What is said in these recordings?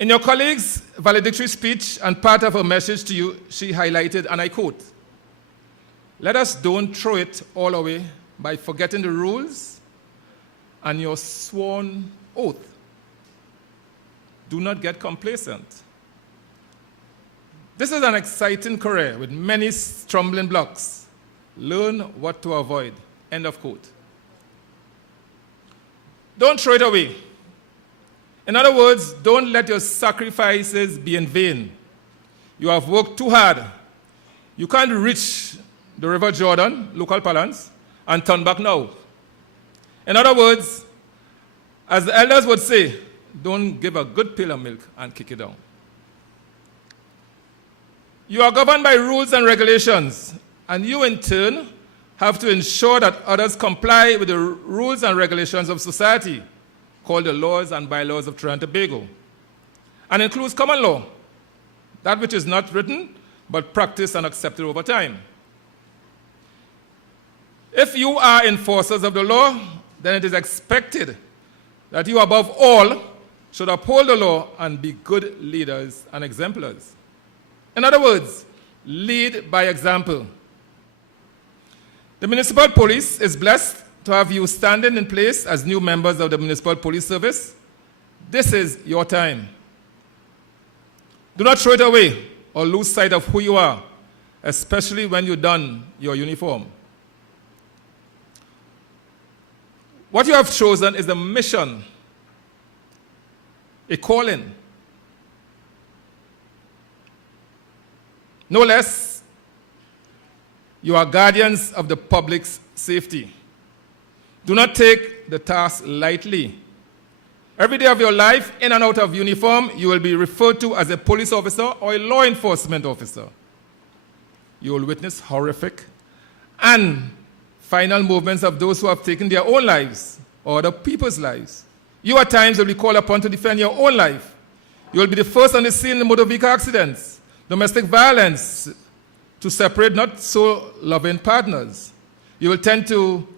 In your colleague's valedictory speech and part of her message to you, she highlighted, and I quote, "Let us don't throw it all away by forgetting the rules and your sworn oath. Do not get complacent." This is an exciting career with many stumbling blocks. Learn what to avoid. End of quote. Don't throw it away. In other words, don't let your sacrifices be in vain. You have worked too hard. You can't reach the River Jordan, local parlance, and turn back now. In other words, as the elders would say, don't give a good pail of milk and kick it down. You are governed by rules and regulations, and you in turn have to ensure that others comply with the rules and regulations of society, called the laws and bylaws of Trinidad and Tobago, and includes common law, that which is not written but practiced and accepted over time. If you are enforcers of the law, then it is expected that you above all should uphold the law and be good leaders and exemplars. In other words, lead by example. The Municipal Police is blessed to have you standing in place as new members of the Municipal Police Service. This is your time. Do not throw it away or lose sight of who you are, especially when you don your uniform. What you have chosen is a mission, a calling. No less, you are guardians of the public's safety. Do not take the task lightly. Every day of your life, in and out of uniform, you will be referred to as a police officer or a law enforcement officer. You will witness horrific and final movements of those who have taken their own lives or other people's lives. You at times will be called upon to defend your own life. You will be the first on the scene in motor vehicle accidents, domestic violence, to separate not so loving partners. You will tend to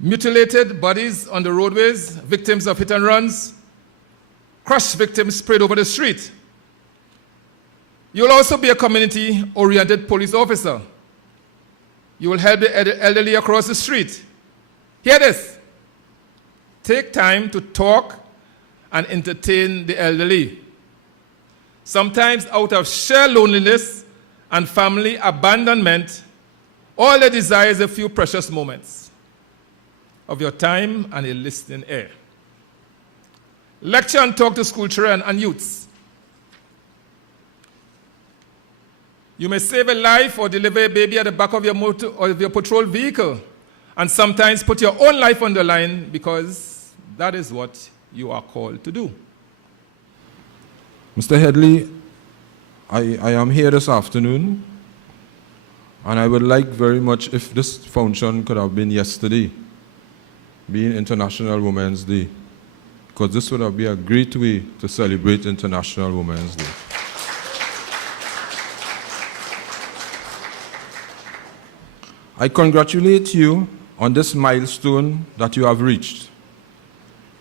mutilated bodies on the roadways, victims of hit and runs, crushed victims sprayed over the street. You will also be a community-oriented police officer. You will help the elderly across the street. Hear this. Take time to talk and entertain the elderly. Sometimes out of sheer loneliness and family abandonment, all they desire is a few precious moments of your time and a listening ear. Lecture and talk to school children and youths. You may save a life or deliver a baby at the back of your motor or of your patrol vehicle, and sometimes put your own life on the line because that is what you are called to do. Mr. Headley, I am here this afternoon, and I would like very much if this function could have been yesterday, being International Women's Day, because this would have been a great way to celebrate International Women's Day. I congratulate you on this milestone that you have reached.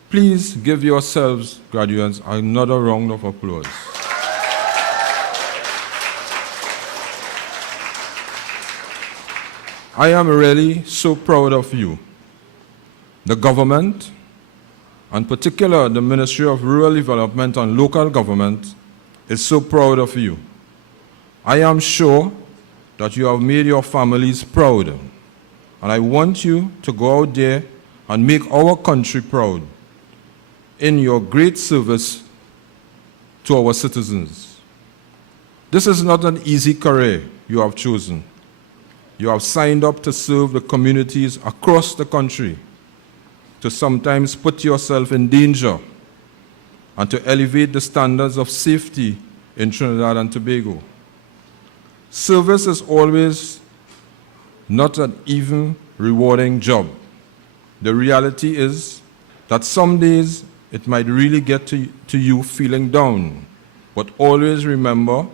Please give yourselves, graduates, another round of applause. I am really so proud of you. The government, and particularly the Ministry of Rural Development and Local Government, is so proud of you. I am sure that you have made your families proud, and I want you to go out there and make our country proud in your great service to our citizens. This is not an easy career you have chosen. You have signed up to serve the communities across the country, to sometimes put yourself in danger, and to elevate the standards of safety in Trinidad and Tobago. Service is always not an even rewarding job. The reality is that some days it might really get to you feeling down, but always remember,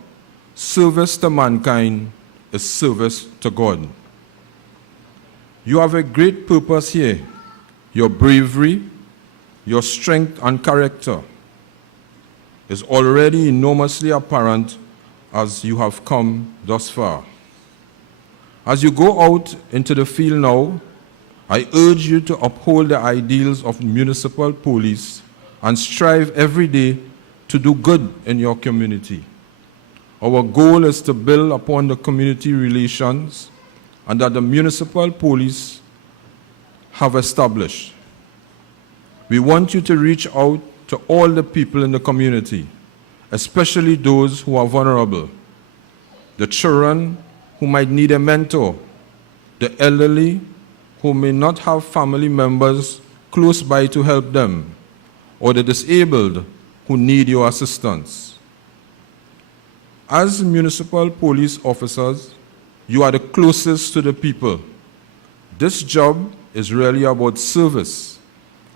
service to mankind is service to God. You have a great purpose here, your bravery, your strength and character. is already enormously apparent as you have come thus far. As you go out into the field now, I urge you to uphold the ideals of municipal police and strive every day to do good in your community. Our goal is to build upon the community relations and that the municipal police have established. We want you to reach out to all the people in the community, especially those who are vulnerable, the children who might need a mentor, the elderly who may not have family members close by to help them, or the disabled who need your assistance. As municipal police officers, you are the closest to the people. This job is really about service,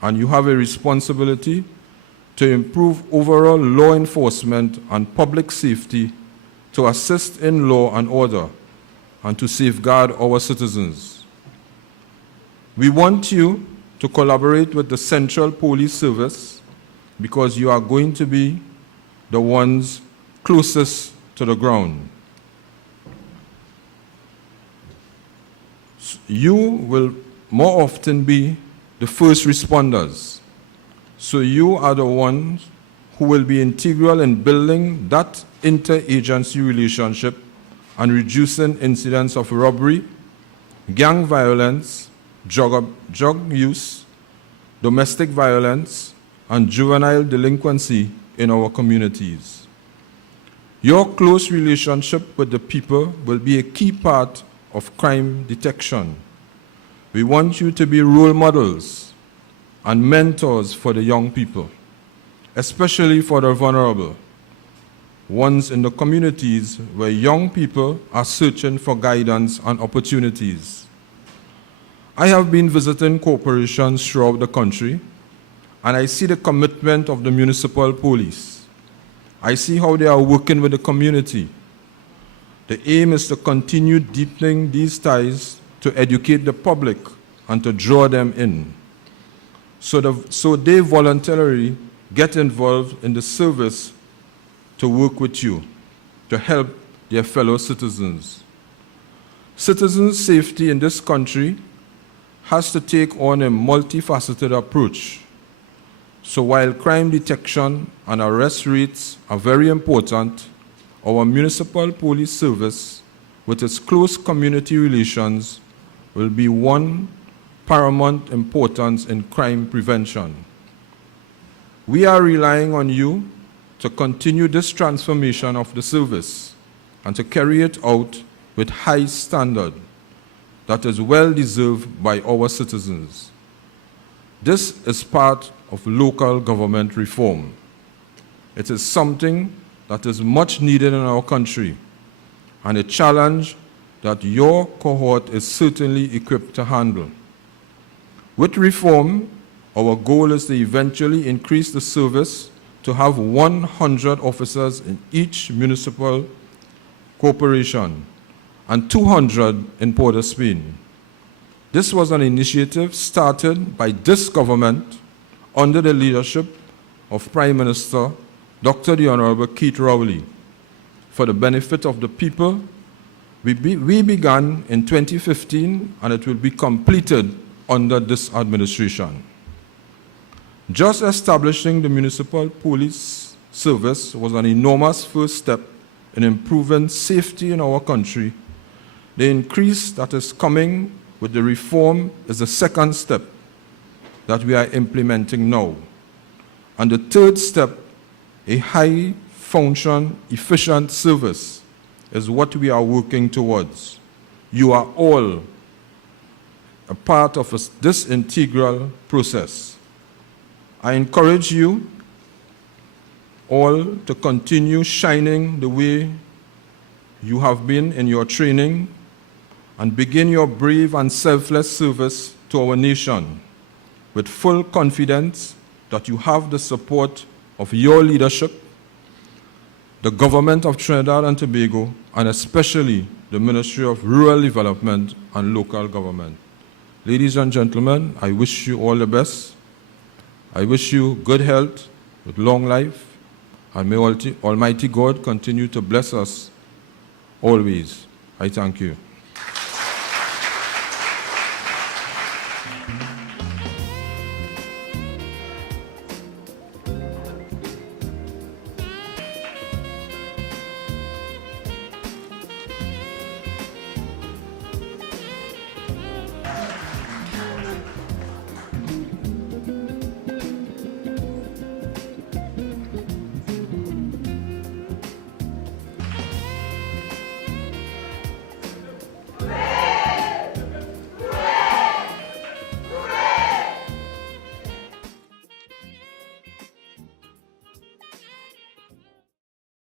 and you have a responsibility to improve overall law enforcement and public safety, to assist in law and order, and to safeguard our citizens. We want you to collaborate with the Central Police Service because you are going to be the ones closest to the ground. You will more often be the first responders, so you are the ones who will be integral in building that interagency relationship and reducing incidents of robbery, gang violence, drug use, domestic violence, and juvenile delinquency in our communities. Your close relationship with the people will be a key part of crime detection. We want you to be role models and mentors for the young people, especially for the vulnerable, ones in the communities where young people are searching for guidance and opportunities. I have been visiting corporations throughout the country, and I see the commitment of the municipal police. I see how they are working with the community. The aim is to continue deepening these ties to educate the public and to draw them in, so they voluntarily get involved in the service to work with you, to help their fellow citizens. Citizen safety in this country has to take on a multifaceted approach. So while crime detection and arrest rates are very important, our municipal police service, with its close community relations, will be one paramount importance in crime prevention. We are relying on you to continue this transformation of the service and to carry it out with high standard that is well deserved by our citizens. This is part of local government reform. It is something that is much needed in our country, and a challenge that your cohort is certainly equipped to handle. With reform, our goal is to eventually increase the service to have 100 officers in each municipal corporation and 200 in Port of Spain. This was an initiative started by this government under the leadership of Prime Minister Dr. the Honorable Keith Rowley. For the benefit of the people, we began in 2015 and it will be completed under this administration. Just establishing the municipal police service was an enormous first step in improving safety in our country. The increase that is coming with the reform is the second step that we are implementing now. And the third step, a high-function, efficient service, is what we are working towards. You are all a part of this integral process. I encourage you all to continue shining the way you have been in your training and begin your brave and selfless service to our nation with full confidence that you have the support of your leadership, the government of Trinidad and Tobago, and especially the Ministry of Rural Development and Local Government. Ladies and gentlemen, I wish you all the best. I wish you good health with long life, And may Almighty God continue to bless us always. I thank you.